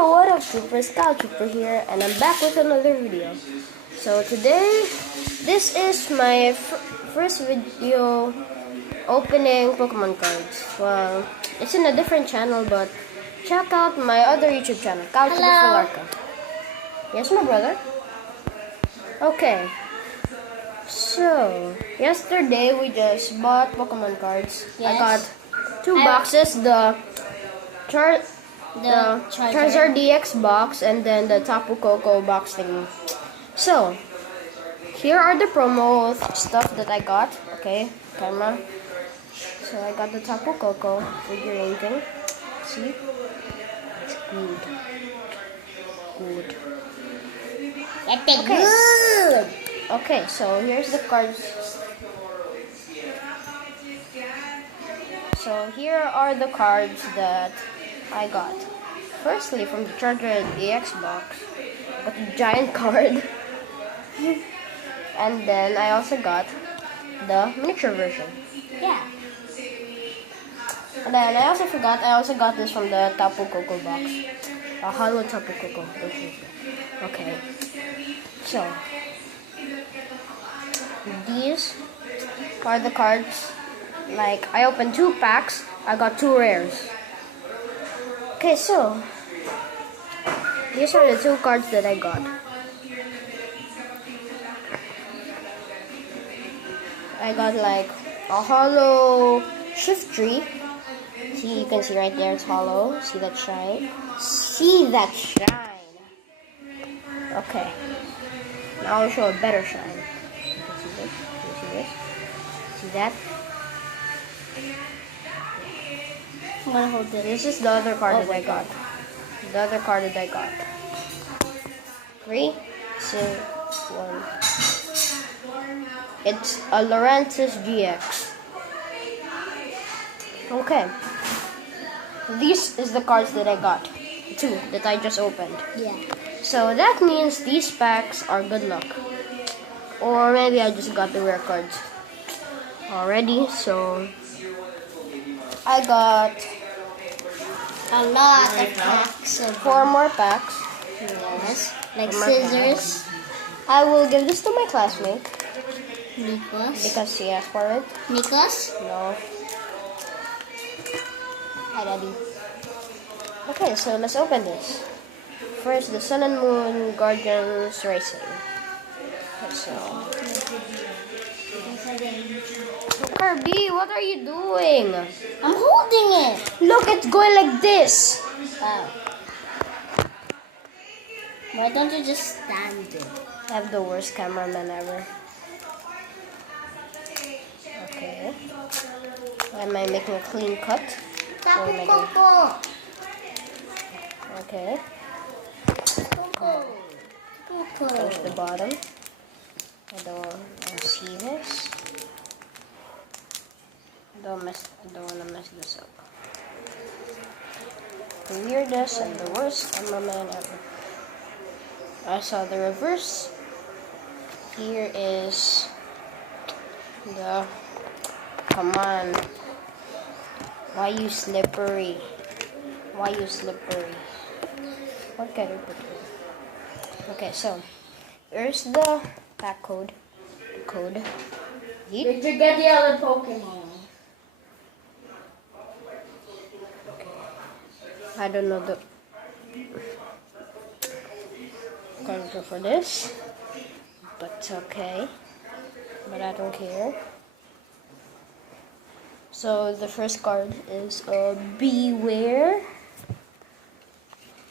Yo, what up, Super Scout Trooper here, and I'm back with another video. So today, this is my first video opening Pokemon cards. Well, it's in a different channel, but check out my other YouTube channel, Scout Trooper Falarka. Yes, my brother. Okay. So, yesterday we just bought Pokemon cards. Yes. I got 2 boxes, the Charizard DX box and then the Tapu Koko box thingy. So, here are the promo stuff that I got. Okay, camera. So I got the Tapu Koko figurine thing. See? It's good. Good. That's good. Okay, so here's the cards. So here are the cards that I got. Firstly, from the Charizard DX box, I got a giant card. And then I also got the miniature version. Yeah. And then I also forgot, I also got this from the Tapu Koko box. A hollow Tapu Koko. Okay. So, these are the cards. Like, I opened 2 packs, I got 2 rares. Okay, so, these are the 2 cards that I got. I got like a hollow shift tree. See, you can see right there, it's hollow. See that shine? See that shine! Okay. Now I'll show a better shine. You can see this. Can you see this? See that? I'm gonna hold it. This is the other card that I got. The other card that I got. 3, 2, 1. It's a Laurentis GX. Okay. These is the cards that I got. 2 that I just opened. Yeah. So that means these packs are good luck. Or maybe I just got the rare cards already. So I got A lot of packs of 4 more packs. yes. Like 4 more scissors. I will give this to my classmate Nikos. because she asked for it. Nikos? No. Hi, Daddy. Okay, so let's open this. First, the Sun and Moon Guardians Racing. So, Kirby, what are you doing? I'm holding it. Look, it's going like this. Oh. Why don't you just stand it? I have the worst cameraman ever. Okay. Am I making a clean cut? Tapu Or Koko. Okay. Koko. Finish the bottom. I don't want to see this. I don't want to mess this up. The weirdest and the worst cameraman ever. I saw the reverse. Here is the. Come on. Why you slippery? Why you slippery? What can I put here? Okay, so here's the pack code. Yeet. Did you get the other Pokemon? I don't know the control for this, but okay. But I don't care. So the first card is Beware.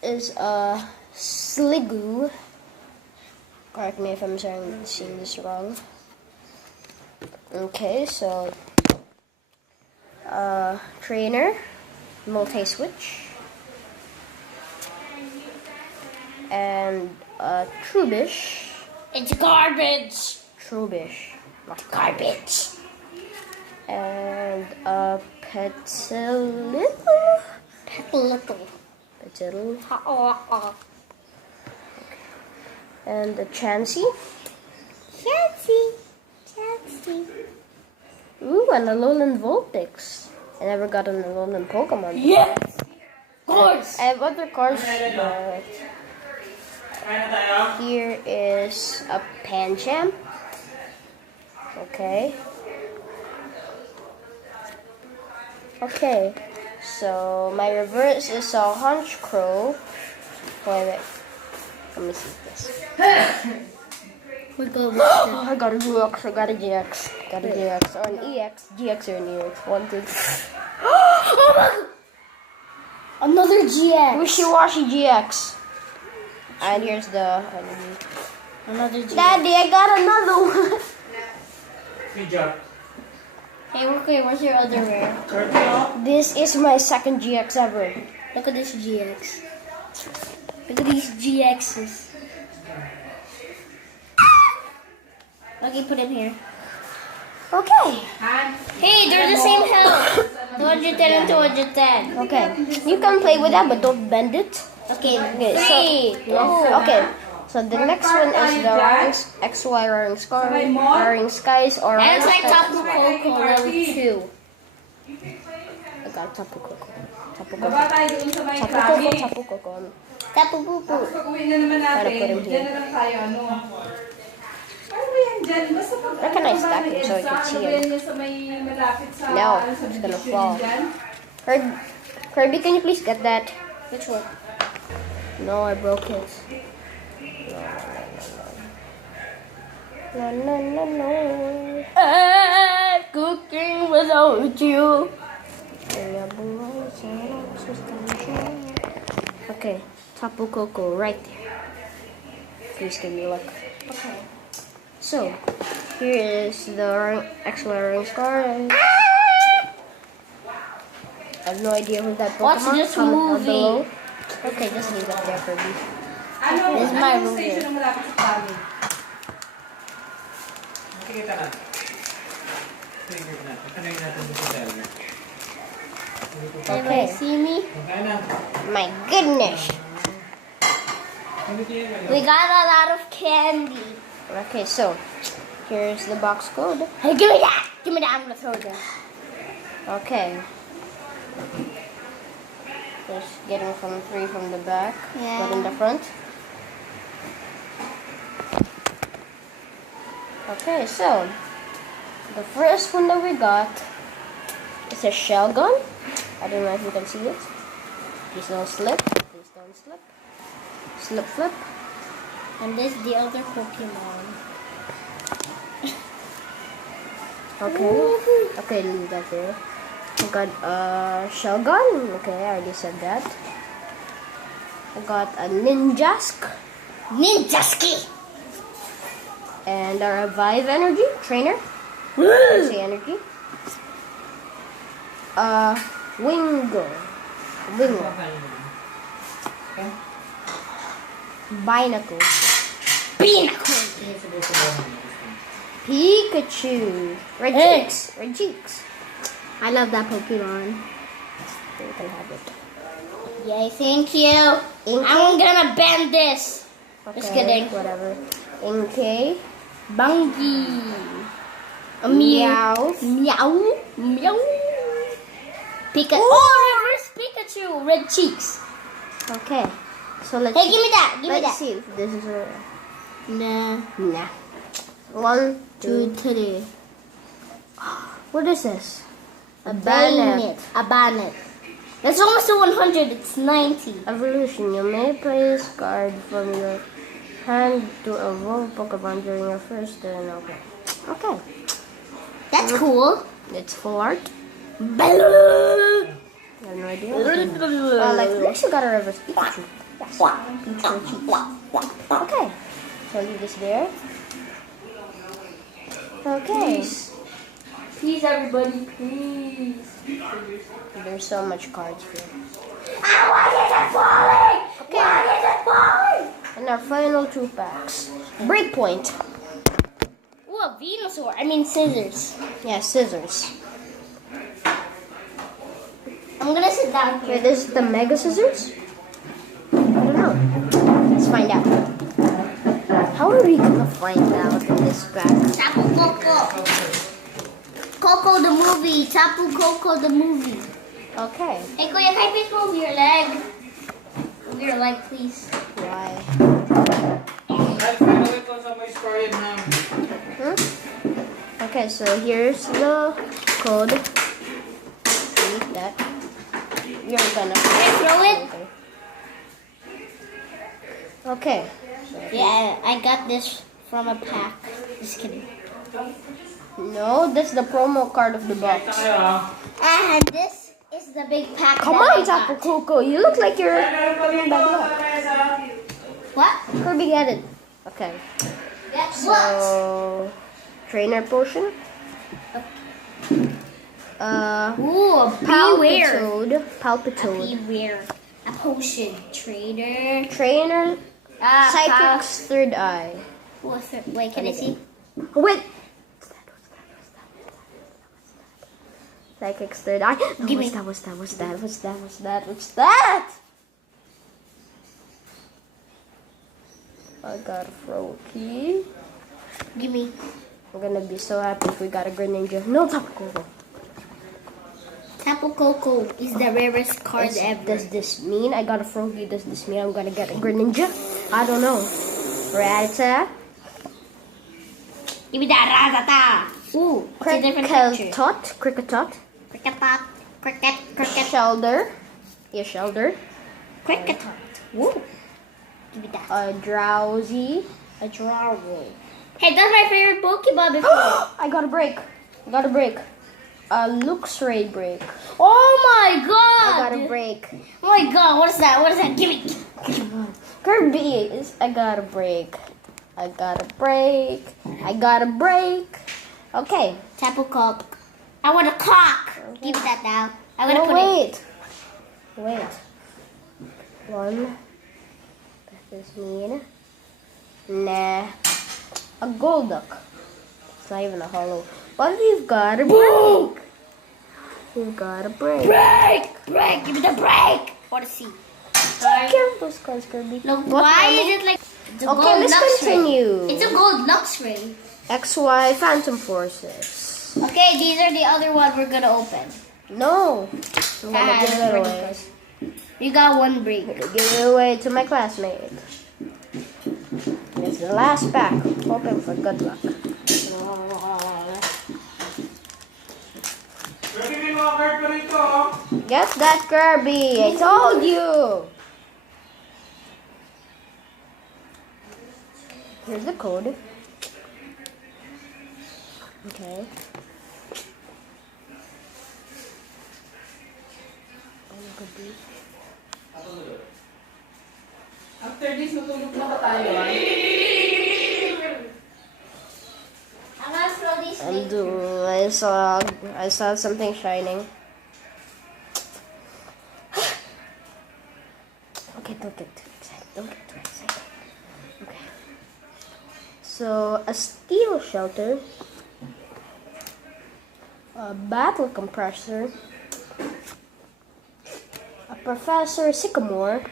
Is a Sliggoo. Correct me if I'm seeing this wrong. Okay, so Trainer, Multi-Switch, and Trubbish. It's garbage. Trubbish, not garbage. And Petilil. Petilil. And the Chansey. Chansey. Ooh, and a Alolan Vulpix. I never got an Alolan Pokemon. Yes. course. I have other cards. But here is a Pancham. Okay. Okay. So my reverse is a Hunch Crow. Wait. Let me see this. We go. I got a GX. I got a GX. Got a GX or an EX. GX or an EX. 1, 2. Oh my God. Another GX. Wishy-washy GX. And here's the enemy. Another GX. Daddy, I got another one. Good job. Hey, okay, where's your other rare? This is my second GX ever. Look at this GX. Look at these GXs. Okay, put him here. Okay. Hey, they're the same health. 210 and 210. Okay. You can play with that, but don't bend it. Okay, Okay, 3, 2. Okay. So the next one is the XY Roaring Sky, Roaring Skies, or And it's like Roaring Tapu Koko level 2. I got Tapu Koko. Tapu Koko. Baba tayo doon sa may Tapu krami. Koko. Tapu Koko. Tapu Pupu. Tapos pag uwi na naman natin, Para put him dyan here. na lang tayo, ano. Ano ba yan dyan? Basta pag Where can I stack him so I can see ano ba him? yan sa may malapit sa, No, ano, sa it's gonna division fall. dyan? Kirby, can you please get that? Which one? No, I broke it. No. Cooking without you. Okay, Tapu Koko right there. Please give me luck. Okay. So, here is the XY Roaring Star. I have no idea who that Pokemon. Watch this Comment down movie. below. Okay, just leave that there for me. Ano, This is my anong room station here. ang malapit sa krami? Makikita na. Trigger na. Kanay natin dito sa timer. Okay. See me? Okay na. My goodness. We got a lot of candy. Okay, so here's the box code. Hey, give me that! Give me that, I'm gonna throw it down. Okay. Just getting from 3 from the back, Yeah. but in the front. Okay, so the first one that we got is a shell gun. I don't know if you can see it. Please don't slip. Please don't slip. Slip, flip. And this is the other Pokemon. Okay. Okay, leave that there. I got a shell gun. Okay, I already said that. I got a Ninjask Ninjaski! and a Revive Energy Trainer. Woo! Say energy. Wingo. Binacle. Pinnacle! Pikachu. Red Hey. cheeks. Red cheeks. I love that Pokemon. You can have it. Yay, thank you. Inkay. I'm gonna bend this. Okay, Just kidding. Whatever. Inkay. Bungie. A Meow. Meow. Meow. Pikachu. Oh, reverse Pikachu. Red cheeks. Okay. So let's Hey, give me that. Give me let's that. see if this is a Nah. nah. 1, 2. 2, 3. What is this? A Bayonet. bayonet. A bayonet. That's almost to 100. It's 90. Evolution. You may place card from your hand to evolve Pokemon during your first turn. Okay. Okay. That's cool. It's full art. Baloo. I have no idea. Like next you got a reverse Pikachu. Yes. Pikachu. Okay. So leave this there. Okay. Please, everybody, please. There's so much cards here. Why is it falling? Okay. Why is it falling? And our final 2 packs. Breakpoint. Ooh, a Venusaur. I mean scissors. Yeah, scissors. I'm gonna sit down Okay, here. this is the Mega Scissors. I don't know. Let's find out. How are we gonna find out in this pack? Tapu Koko. Coco the movie. Tapu Koko the movie. Okay. Hey, Kuya, can I please move your leg? your light, please. Why? Ay, finally ko sa may story na. Okay, so here's the code. Delete that. You're gonna Can I throw it? Okay. Yeah, I got this from a pack. Just kidding. No, that's the promo card of the box. Kita kayo ah. And this is the big pack. Come that on, I got. Tapo Coco. You look like you're Meron pa dito. bad luck. What? Kirby get it. Okay. That's So, trainer potion. Ooh, a beware. Palpitoad. Beware. A potion. Trader. Trainer. Ah, Psychic's third eye. Wait, can I see? Oh, wait. Psychic's third eye. Give me. What's that? I got a Froakie. Give me. I'm gonna be so happy if we got a Greninja. No, Tapu Coco. Tapu Coco is the rarest card ever. Does this mean I got a Froakie? Does this mean I'm gonna get a Greninja? I don't know. Rattata. Give me that Razata. Ooh, it's a different picture. Cricketot. Cricketot. Cricket. Shelder. Yeah, Shelder. Cricketot. Woo. Give me that. Drowsy. A Drowsy. Hey, that's my favorite Pokemon before. I got a break. Luxray break. Oh my I god. got a break. Oh my god, what is that? What is that? Give me. Come on. Kirby is. I got a break. Okay. Tapu Cock. I want a cock. Give me that now. I'm gonna No, put it. Wait. One. Does this mean? Nah. A Golduck. It's not even a hollow. But we've got a break. Break. Give me the break. I want to see. Take care of those cards, Kirby. Look, What why normal? is it like it's a Okay, gold let's Luxray? continue. It's a gold Luxray. XY Phantom Forces. Okay, these are the other one we're gonna open. No. I'm gonna Ah, give that's it away. ridiculous. You got one break. I'm gonna give it away to my classmate. It's the last pack. Hoping for good luck. Pwede may mga card pa rito oh. Get that Kirby. I told you. Here's the code. Okay. After this, matulog na ba tayo? I'm gonna throw these I saw something shining. Okay, don't get too excited. Okay. So a steel shelter, a battle compressor, a Professor Sycamore.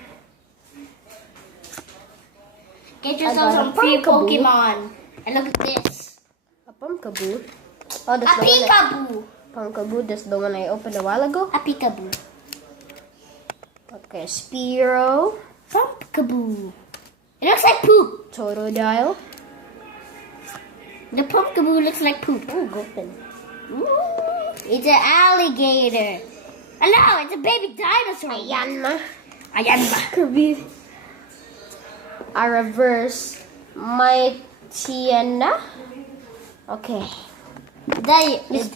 Get I yourself got some a free Pumpkaboo. Pokemon. And look at this. A Pumpkaboo. Oh, A that's the one. Peekaboo. Pumpkaboo. That's the one I opened a while ago. A Peekaboo. Okay, Spearow, Pumpkaboo. It looks like poop. Totodile. The Pumpkaboo looks like poop. Ooh, Gulpin. Ooh, it's an alligator. Oh no, it's a baby dinosaur. Yanma. Ayan ba? Kirby. A reverse Mightyena. Okay. It's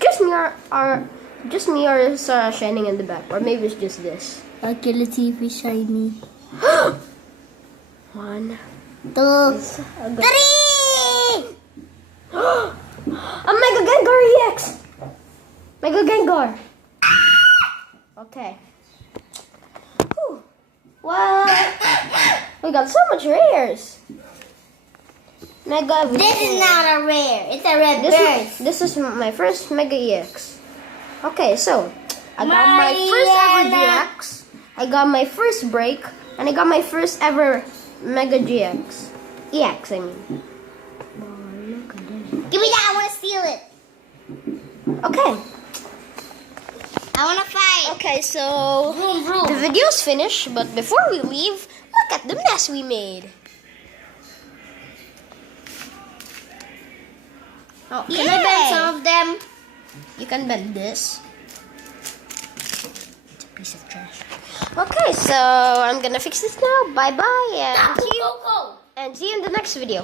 just me or is shining in the back, or maybe it's just this. Okay, let's see if it's shiny. 1, 2, 3. A Mega Gengar EX. Mega Gengar. Okay. Whew. Well, we got so much rares. Mega. This is not a rare. It's a red bird. This is my first Mega EX. Okay, so I got my first ever GX. I got my first break, and I got my first ever Mega GX. EX, I mean. Give me that. I want to steal it. Okay. I want to fight. Okay, so Vroom, vroom. the video's finished, but before we leave, Look at the mess we made. Oh, can I bend some of them? You can bend this. It's a piece of trash. Okay, so I'm gonna fix this now. Bye bye, and see you in the next video.